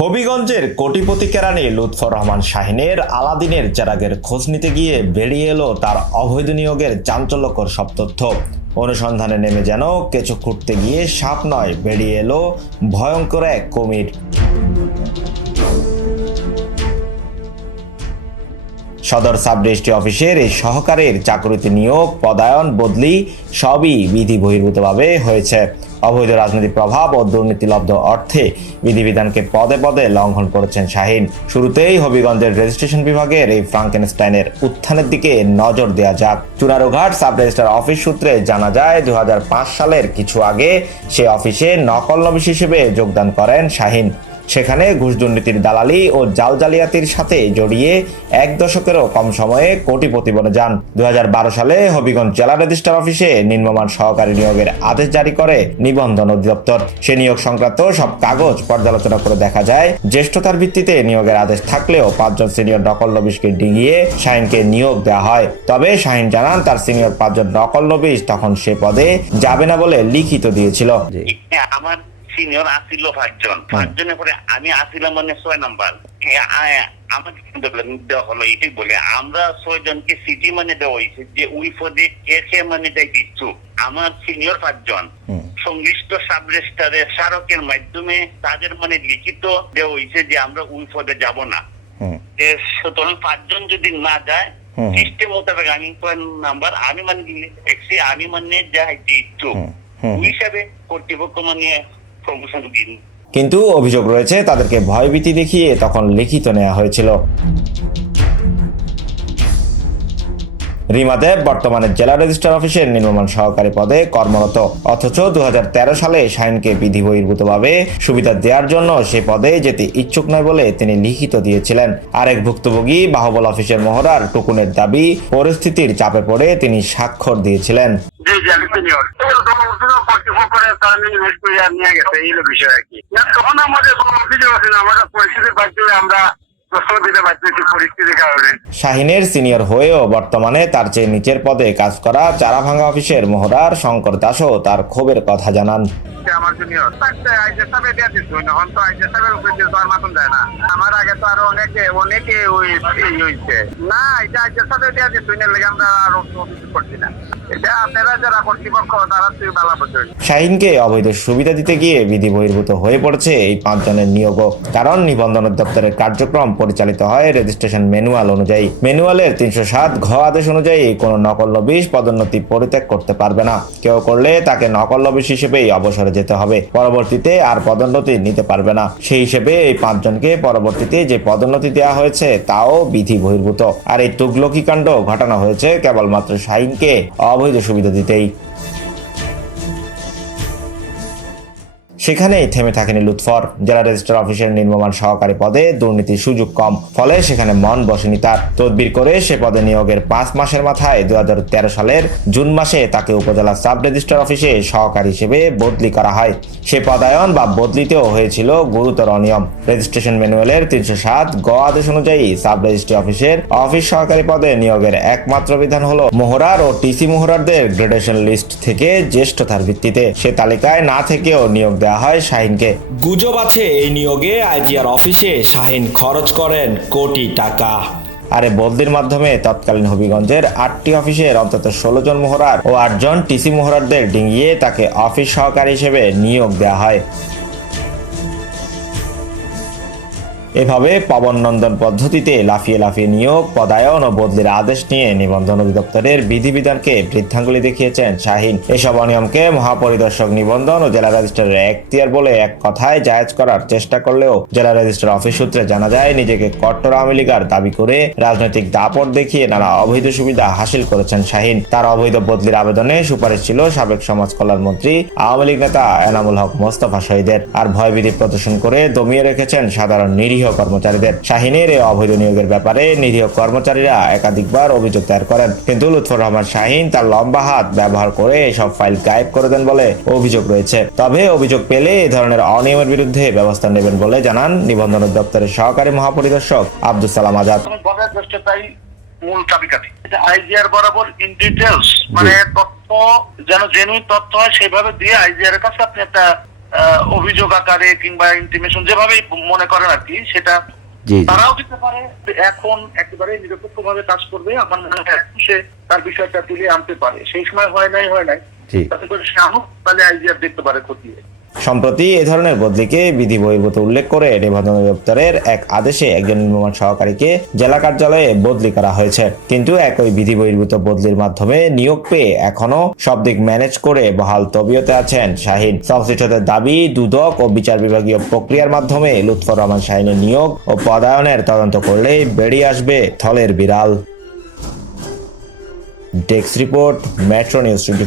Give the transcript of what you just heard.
হবিগঞ্জের কোটিপতি কেরানি লুৎফর রহমান শাহিনের আলাদিনের চেরাগের খোঁজ নিতে গিয়ে বেরিয়ে এলো তার অবৈধ নিয়োগের চাঞ্চল্যকর সব তথ্য। অনুসন্ধানে নেমে যেন কেঁচো খুঁটতে গিয়ে সাপ নয়, বেরিয়ে এলো ভয়ঙ্কর এক কুমির। সদর সাব রেজিস্ট্রি অফিসের এই সহকারের চাকরিতে নিয়োগ, পদায়ন, বদলি সবই বিধি বহির্ভূতভাবে হয়েছে। অবৈধ রাজনৈতিক প্রভাব ও দুর্নীতিলব্ধ অর্থে বিধিবিধানকে পদে পদে লঙ্ঘন করেছেন শাহিন। শুরুতেই হবিগঞ্জের রেজিস্ট্রেশন বিভাগের এই ফ্রাঙ্কেনস্টাইনের উত্থানের দিকে নজর দেওয়া যাক। চুনারুঘাট সাব রেজিস্ট্রার অফিস সূত্রে জানা যায় দু হাজার পাঁচ সালের কিছু আগে সে অফিসে নকল নবিশ হিসেবে যোগদান করেন শাহিন। সেখানে ঘুষ দুর্নীতির দালালি ও জাল জালিয়াতির সাথে জড়িয়ে এক দশকেরও কম সময়ে কোটিপতি বনে যান। দু সালে হবিগঞ্জ জেলা রেজিস্ট্রার অফিসে নিম্নমান সহকারী নিয়োগের আদেশ জারি করে নিবন্ধন অধিদপ্তর। সে নিয়োগ সংক্রান্ত সব কাগজ পর্যালোচনা করে দেখা যায় জ্যেষ্ঠতার ভিত্তিতে নিয়োগের আদেশ থাকলেও পাঁচজন সিনিয়র নকল নবিশকে ডিঙিয়ে শাহিনকে নিয়োগ দেওয়া হয়। তবে শাহিন জানান তার সিনিয়র পাঁচজন নকল নবিশ তখন সে পদে যাবে না বলে লিখিত দিয়েছিল। হ্যাঁ, আমার সিনিয়র আসিল পাঁচজন। পাঁচজনের পরে আমি আসিলাম মানে ছয় নাম্বার। আমাকে দেওয়া হলো এটাই বলে। আমরা ছয় জনকে সিটি মানে দেওয়া হয়েছে যে ওই পদে কে কে মানে দেয় দিচ্ছু আমার সিনিয়র পাঁচজন। সংশ্লিষ্ট সাব স্মারকের মাধ্যমে তাদের মানে লিখিত দেওয়া হয়েছে যে আমরা ওই পদে যাব না। সুতরাং পাঁচজন যদি না যায় সিস্টেম মোতাবেক আমি নাম্বার আমি মানে আমি মানে ইচ্ছুক হুম। ওই হিসাবে কর্তৃপক্ষ মানে কিন্তু অভিযোগ রয়েছে, তাদেরকে ভয়ভীতি দেখিয়ে তখন লিখিত নেওয়া হয়েছিল। রিমা দেব বর্তমানে জেলা রেজিস্ট্রার অফিসের নির্মমান সহকারী পদে কর্মরত। অথচ দু হাজার তেরো সালে শাহিনকে বিধি বহির্ভূতভাবে সুবিধা দেওয়ার জন্য সে পদে যেতে ইচ্ছুক নয় বলে তিনি লিখিত দিয়েছিলেন। আরেক ভুক্তভোগী বাহুবল অফিসের মহড়ার টুকুনের দাবি, পরিস্থিতির চাপে পড়ে তিনি স্বাক্ষর দিয়েছিলেন। জি জি আমি সিনিয়র কর্তৃপক্ষের তারা ইনভেস্ট করে নিয়ে গেছে এই হলো বিষয় আর কি। না, তখন আমাদের কোনো অভিযোগ আছে না আমাদের পরিস্থিতি পাচ্ছি আমরা প্রশ্ন দিতে পারছি পরিস্থিতির কারণে। শাহিনের সিনিয়র হয়েও বর্তমানে তার চেয়ে নিচের পদে কাজ করা চারাভাঙ্গা অফিসের মহড়ার শঙ্কর দাসও তার ক্ষোভের কথা জানান। আমার জুনিয়র আইজে সাহেব দেওয়া দিচ্ছ এখন তো সাহেবের উপরে দিয়ে মাতুন যায় না। আমার আগে তো আরও অনেকে অনেকে ওই হয়েছে না এটা সাহেব দিচ্ছ লেগে আমরা আর করছি না। শাহিনকে অবৈধ সুবিধা দিতে গিয়ে বিধি বহির্ভূত হয়ে পড়েছে এই পাঁচজনের কারণ নিবন্ধন দপ্তরের কার্যক্রম পরিচালিত হয় রেজিস্ট্রেশন ম্যানুয়াল অনুযায়ী। ম্যানুয়ালের তিনশো সাত ঘ আদেশ অনুযায়ী কোনো নকল পদোন্নতি পরিত্যাগ করতে পারবে না। কেউ করলে তাকে নকল হিসেবেই অবসরে যেতে হবে। পরবর্তীতে আর পদোন্নতি নিতে পারবে না। সেই হিসেবে এই পাঁচজনকে পরবর্তীতে যে পদোন্নতি দেওয়া হয়েছে, তাও বিধি বহির্ভূত আর এই তুগলকি কাণ্ড ঘটানো হয়েছে কেবলমাত্র শাহিনকে। অবৈধ সুবিধা দিতেই সেখানেই থেমে থাকেনি লুৎফর। জেলা রেজিস্ট্রার অফিসের নির্মমান সহকারী পদে দুর্নীতির সুযোগ কম, ফলে সেখানে মন বসেনি তার। তদবির করে সে পদে নিয়োগের পাঁচ মাসের মাথায় দু হাজার তেরো সালের জুন মাসে তাকে উপজেলা সাব রেজিস্ট্রার অফিসে সহকারী হিসেবে বদলি করা হয়। সে পদায়ন বা বদলিতেও হয়েছিল গুরুতর অনিয়ম। রেজিস্ট্রেশন ম্যানুয়ালের তিনশো সাত গ আদেশ অনুযায়ী সাব রেজিস্ট্রি অফিসের অফিস সহকারী পদে নিয়োগের একমাত্র বিধান হলো মোহরার ও টিসি মোহরারদের গ্রেডেশন লিস্ট থেকে জ্যেষ্ঠতার ভিত্তিতে। সে তালিকায় না থেকেও নিয়োগ দেওয়া হয় শাহিনকে। গুজব আছে এই নিয়োগে আইজিআর অফিসে শাহিন খরচ করেন কোটি টাকা। আরে বদলির মাধ্যমে তৎকালীন হবিগঞ্জের আটটি অফিসের অন্তত ষোলো জন মোহরার ও আটজন টিসি মোহরারদের ডিঙিয়ে তাকে অফিস সহকারী হিসেবে নিয়োগ দেওয়া হয়। এভাবে পবন নন্দন পদ্ধতিতে লাফিয়ে লাফিয়ে নিয়োগ, পদায়ন ও বদলির আদেশ নিয়ে নিবন্ধন অধিদপ্তরের বিধিবিধানকে বৃদ্ধাঙ্গুলি দেখিয়েছেন শাহিন। এসব অনিয়মকে মহাপরিদর্শক নিবন্ধন ও জেলা রেজিস্ট্রারের এখতিয়ার বলে এক কথায় জায়েজ করার চেষ্টা করলেও জেলা রেজিস্ট্রার অফিস সূত্রে জানা যায়, নিজেকে কট্টর আওয়ামী লীগার দাবি করে রাজনৈতিক দাপট দেখিয়ে নানা অবৈধ সুবিধা হাসিল করেছেন শাহিন। তার অবৈধ বদলির আবেদনে সুপারিশ ছিল সাবেক সমাজ কল্যাণ মন্ত্রী, আওয়ামী লীগ নেতা এনামুল হক মোস্তফা শহীদের। আর ভয়ভীতি প্রদর্শন করে দমিয়ে রেখেছেন সাধারণ নিরীহ কর্মচারীদের শাহিনের এই অবৈধ নিয়োগের ব্যাপারে নিরীহ কর্মচারীরা একাধিকবার অভিযোগ দায়ের করেন। কিন্তু লুৎফর রহমান শাহিন তার লম্বা হাত ব্যবহার করে এসব ফাইল গায়েব করে দেন বলে অভিযোগ রয়েছে। তবে অভিযোগ পেলে এই ধরনের অনিয়মের বিরুদ্ধে ব্যবস্থা নেবেন বলে জানান নিবন্ধন দপ্তরের সহকারী মহাপরিদর্শক আব্দুল সালাম আজাদ। মূল চাবিকাঠি। এটা আইজিআর বরাবর ইন ডিটেলস মানে তথ্য যেন জেনুইন তথ্য হয় সেভাবে দিয়ে আইজিআর এর কাছে আপনি একটা অভিযোগ আকারে কিংবা ইন্টিমেশন যেভাবেই মনে করেন আর কি সেটা তারাও দিতে পারে। এখন একেবারে নিরপেক্ষ ভাবে কাজ করবে। আমার মনে হয় সে তার বিষয়টা তুলে আনতে পারে। সেই সময় হয় নাই হয় নাই। তাতে করে সে আনুক তাহলে আইডিয়া দেখতে পারে খতিয়ে সম্প্রতি এ ধরনের বদলিকে বিধি বহির্ভূত উল্লেখ করে নিবন্ধন দপ্তরের এক আদেশে একজন নির্মাণ সহকারীকে জেলা কার্যালয়ে বদলি করা হয়েছে। কিন্তু একই বিধি বহির্ভূত বদলির মাধ্যমে নিয়োগ পেয়ে এখনও সব দিক ম্যানেজ করে বহাল তবিয়তে আছেন শাহিন। সংশ্লিষ্টদের দাবি, দুদক ও বিচার বিভাগীয় প্রক্রিয়ার মাধ্যমে লুৎফর রহমান শাহিনের নিয়োগ ও পদায়নের তদন্ত করলেই বেরিয়ে আসবে থলের বিড়াল। Desk report, metro news twenty